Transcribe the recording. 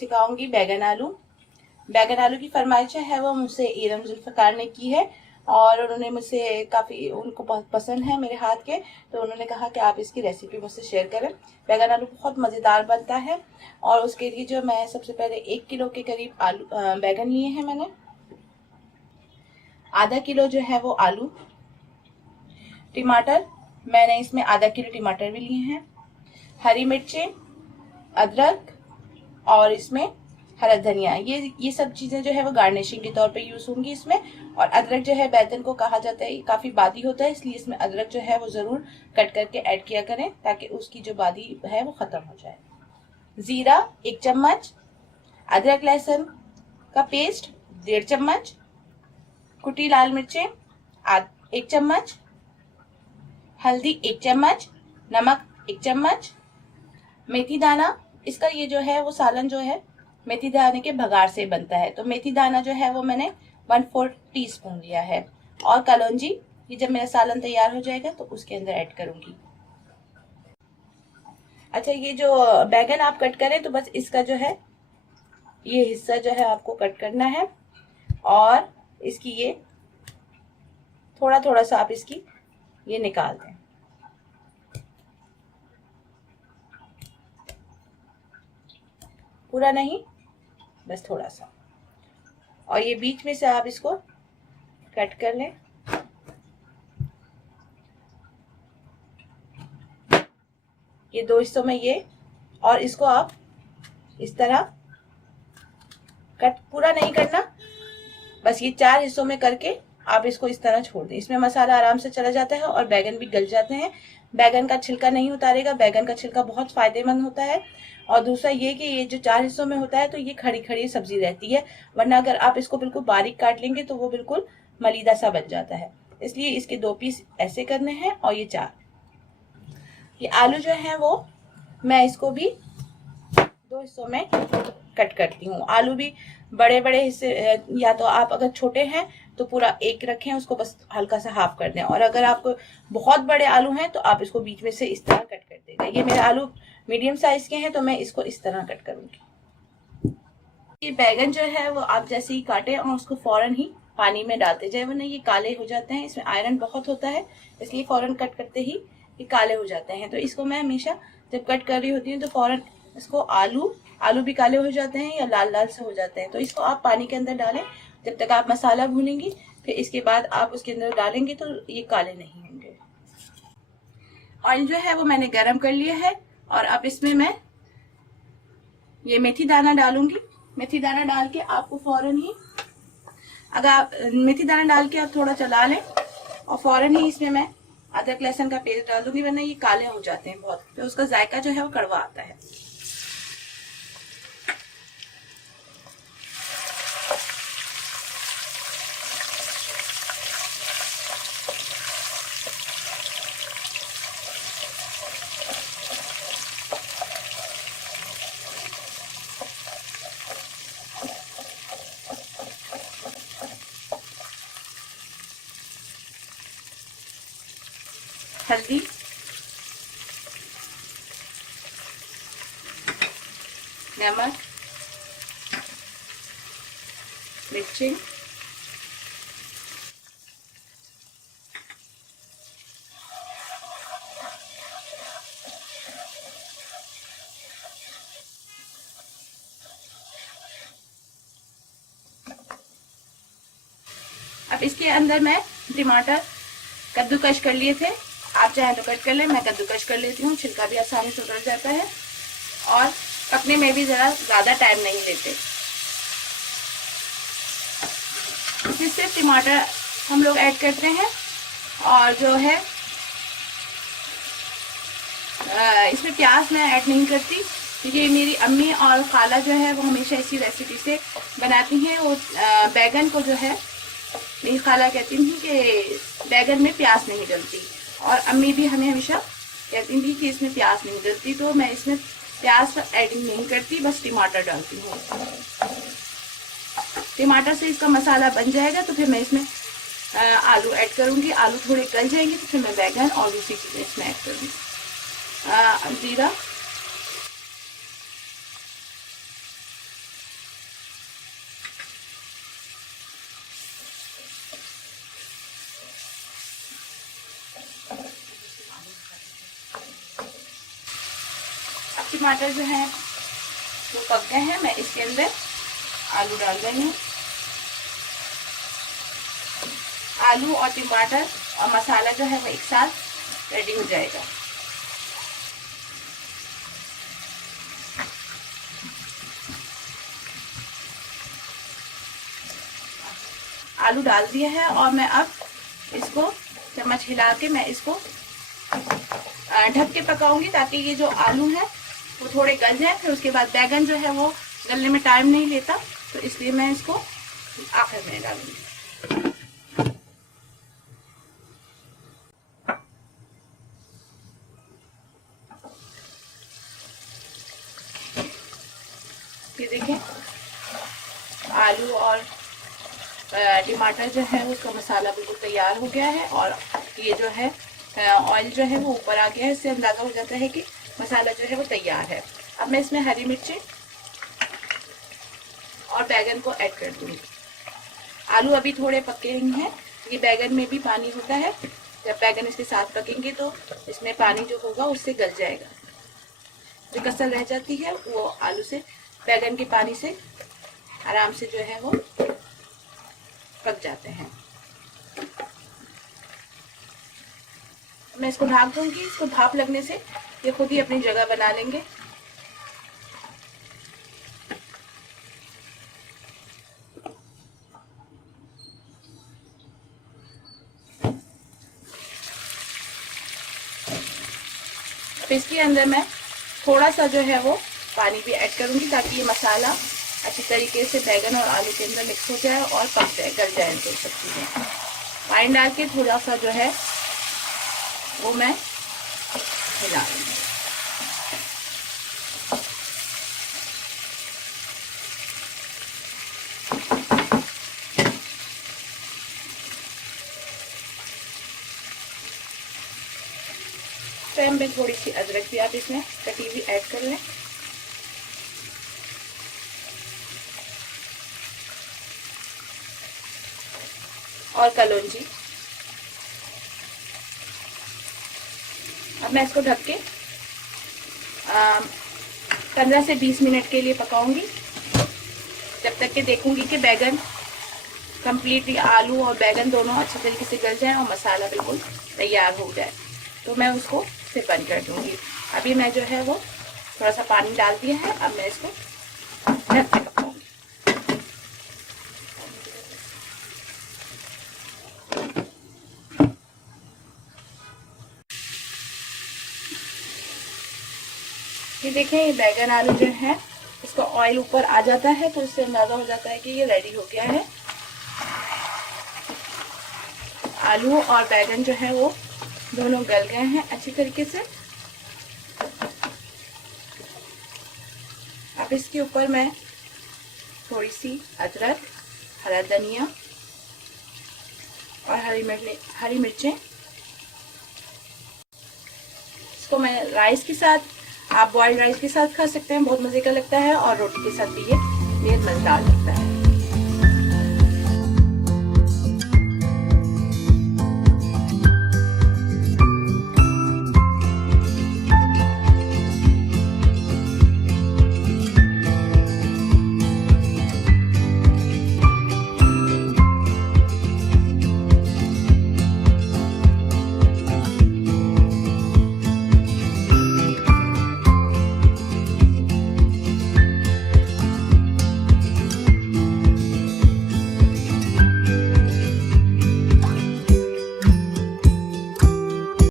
सिखाऊंगी बैगन आलू। बैगन आलू की फरमाइश है वो मुझसे इरम जुल्फ़िकार ने की है और उन्होंने मुझसे काफ़ी, उनको बहुत पसंद है मेरे हाथ के, तो उन्होंने कहा कि आप इसकी रेसिपी मुझसे शेयर करें। बैगन आलू बहुत मज़ेदार बनता है और उसके लिए जो मैं सबसे पहले 1 किलो के करीब आलू बैगन लिए हैं मैंने, आधा किलो जो है वो आलू, टमाटर मैंने इसमें आधा किलो टमाटर भी लिए हैं, हरी मिर्चें, अदरक और इसमें हरा धनिया। ये सब चीज़ें जो है वो गार्निशिंग के तौर पे यूज़ होंगी इसमें। और अदरक जो है बैगन को कहा जाता है काफ़ी बादी होता है, इसलिए इसमें अदरक जो है वो ज़रूर कट करके ऐड किया करें ताकि उसकी जो बादी है वो ख़त्म हो जाए। ज़ीरा 1 चम्मच, अदरक लहसुन का पेस्ट 1.5 चम्मच, कुटी लाल मिर्चें 1 चम्मच, हल्दी 1 चम्मच, नमक 1 चम्मच, मेथी दाना। इसका ये जो है वो सालन जो है मेथी दाने के भगार से बनता है, तो मेथी दाना जो है वो मैंने 1/4 टीस्पून लिया है। और कलौंजी, ये जब मेरा सालन तैयार हो जाएगा तो उसके अंदर ऐड करूंगी। अच्छा, ये जो बैगन आप कट करें तो बस इसका जो है ये हिस्सा जो है आपको कट करना है और इसकी ये थोड़ा थोड़ा सा आप इसकी ये निकाल दें। पूरा नहीं, बस थोड़ा सा। और ये बीच में से आप इसको कट कर लें। ये 2 हिस्सों में ये, और इसको आप इस तरह कट पूरा नहीं करना, बस ये 4 हिस्सों में करके आप इसको इस तरह छोड़ दें। इसमें मसाला आराम से चला जाता है और बैगन भी गल जाते हैं। बैगन का छिलका नहीं उतारेगा, बैगन का छिलका बहुत फायदेमंद होता है। और दूसरा ये कि ये जो 4 हिस्सों में होता है तो ये खड़ी खड़ी सब्जी रहती है, वरना अगर आप इसको बिल्कुल बारीक काट लेंगे तो वो बिल्कुल मलीदा सा बन जाता है। इसलिए इसके 2 पीस ऐसे करने हैं और ये 4। ये आलू जो है वो मैं इसको भी 2 हिस्सों में कट करती हूँ। आलू भी बड़े बड़े हिस्से, या तो आप अगर छोटे हैं तो पूरा एक रखें, उसको बस हल्का सा हाफ कर दें, और अगर आपको बहुत बड़े आलू हैं तो आप इसको बीच में से इस तरह कट कर देगा। ये मेरे आलू मीडियम साइज के हैं तो मैं इसको इस तरह कट करूंगी। ये बैगन जो है वो आप जैसे ही काटें और उसको फौरन ही पानी में डालते जाए, वरना ये काले हो जाते हैं। इसमें आयरन बहुत होता है, इसलिए फौरन कट करते ही ये काले हो जाते हैं। तो इसको मैं हमेशा जब कट कर रही होती हूँ तो फौरन इसको आलू भी काले हो जाते हैं या लाल लाल से हो जाते हैं, तो इसको आप पानी के अंदर डालें जब तक आप मसाला भूनेंगी, फिर इसके बाद आप उसके अंदर डालेंगे तो ये काले नहीं होंगे। ऑयल जो है वो मैंने गरम कर लिया है और अब इसमें मैं ये मेथी दाना डालूंगी। मेथी दाना डाल के आपको फौरन ही, अगर आप मेथी दाना डाल के आप थोड़ा चला लें और फौरन ही इसमें मैं अदरक लहसुन का पेस्ट डाल दूंगी, वरना ये काले हो जाते हैं बहुत, तो उसका जायका जो है वो कड़वा आता है। हल्दी, नमक, मिर्ची, अब इसके अंदर मैं टमाटर कद्दूकश कर लिए थे, आप चाहें तो कट कर लें, मैं कद्दूकश कर लेती हूँ, छिलका भी आसानी से उतर जाता है और पकने में भी जरा ज्यादा टाइम नहीं लेते। इसमें सिर्फ टमाटर हम लोग ऐड करते हैं और जो है इसमें प्याज मैं ऐड नहीं करती, क्योंकि मेरी अम्मी और खाला जो है वो हमेशा इसी रेसिपी से बनाती हैं। वो बैगन को जो है, मेरी खाला कहती थी कि बैगन में प्याज नहीं डलती, और अम्मी भी हमें हमेशा कहती थी कि इसमें प्याज नहीं डलती, तो मैं इसमें प्याज ऐडिंग नहीं करती, बस टमाटर डालती हूँ। टमाटर से इसका मसाला बन जाएगा तो फिर मैं इसमें आलू ऐड करूँगी। आलू थोड़े गल जाएंगे तो फिर मैं बैगन और दूसरी चीज़ें इसमें ऐड करूँगी। जीरा, टमाटर जो है वो पक गए हैं। मैं इसके अंदर आलू डाल रही हूँ। आलू और टमाटर और मसाला जो है वो एक साथ रेडी हो जाएगा। आलू डाल दिया है और मैं अब इसको चम्मच हिला के मैं इसको ढक के पकाऊंगी, ताकि ये जो आलू है वो थोड़े गल जाए। फिर उसके बाद बैगन जो है वो गलने में टाइम नहीं लेता, तो इसलिए मैं इसको आखिर में डालूंगी। ये देखें, आलू और टमाटर जो है उसका मसाला बिल्कुल तैयार हो गया है और ये जो है ऑयल जो है वो ऊपर आ गया है। इससे अंदाज़ा हो जाता है कि मसाला जो है वो तैयार है। अब मैं इसमें हरी मिर्चें और बैगन को ऐड कर दूंगी। आलू अभी थोड़े पके नहीं हैं, ये बैगन में भी पानी होता है। जब बैगन इसके साथ पकेंगे तो इसमें पानी जो होगा उससे गल जाएगा। जो कसर रह जाती है वो आलू से, बैगन के पानी से आराम से जो है वो पक जाते हैं। मैं इसको ढक दूंगी। इसको भाप लगने से ये खुद ही अपनी जगह बना लेंगे। अब इसके अंदर मैं थोड़ा सा जो है वो पानी भी ऐड करूंगी, ताकि ये मसाला अच्छी तरीके से बैगन और आलू के अंदर मिक्स हो जाए और पक जाए, गल जाए तो सब चीज़ें। पानी डाल के थोड़ा सा जो है वो मैं हिला दूंगी। फ्लेम में थोड़ी सी अदरक भी आप इसमें कटी हुई ऐड कर लें। और कलौंजी। अब मैं इसको ढक के 15 से 20 मिनट के लिए पकाऊंगी, जब तक कि देखूंगी कि बैगन कम्प्लीटली, आलू और बैगन दोनों अच्छे तरीके से गल जाए और मसाला बिल्कुल तैयार हो जाए। तो मैं उसको फिर बंद कर दूंगी। अभी मैं जो है वो थोड़ा सा पानी डाल दिया है। अब मैं इसको ढक के पकाऊंगी। ये देखें, ये बैगन आलू जो है इसका ऑयल ऊपर आ जाता है, तो इससे अंदाजा हो जाता है कि ये रेडी हो गया है। आलू और बैगन जो है वो दोनों गल गए हैं अच्छी तरीके से। अब इसके ऊपर मैं थोड़ी सी अदरक, हरा धनिया और हरी मिर्चें, इसको मैं राइस के साथ, आप बॉइल्ड राइस के साथ खा सकते हैं, बहुत मजे का लगता है। और रोटी के साथ भी ये बेहद मजेदार लगता है।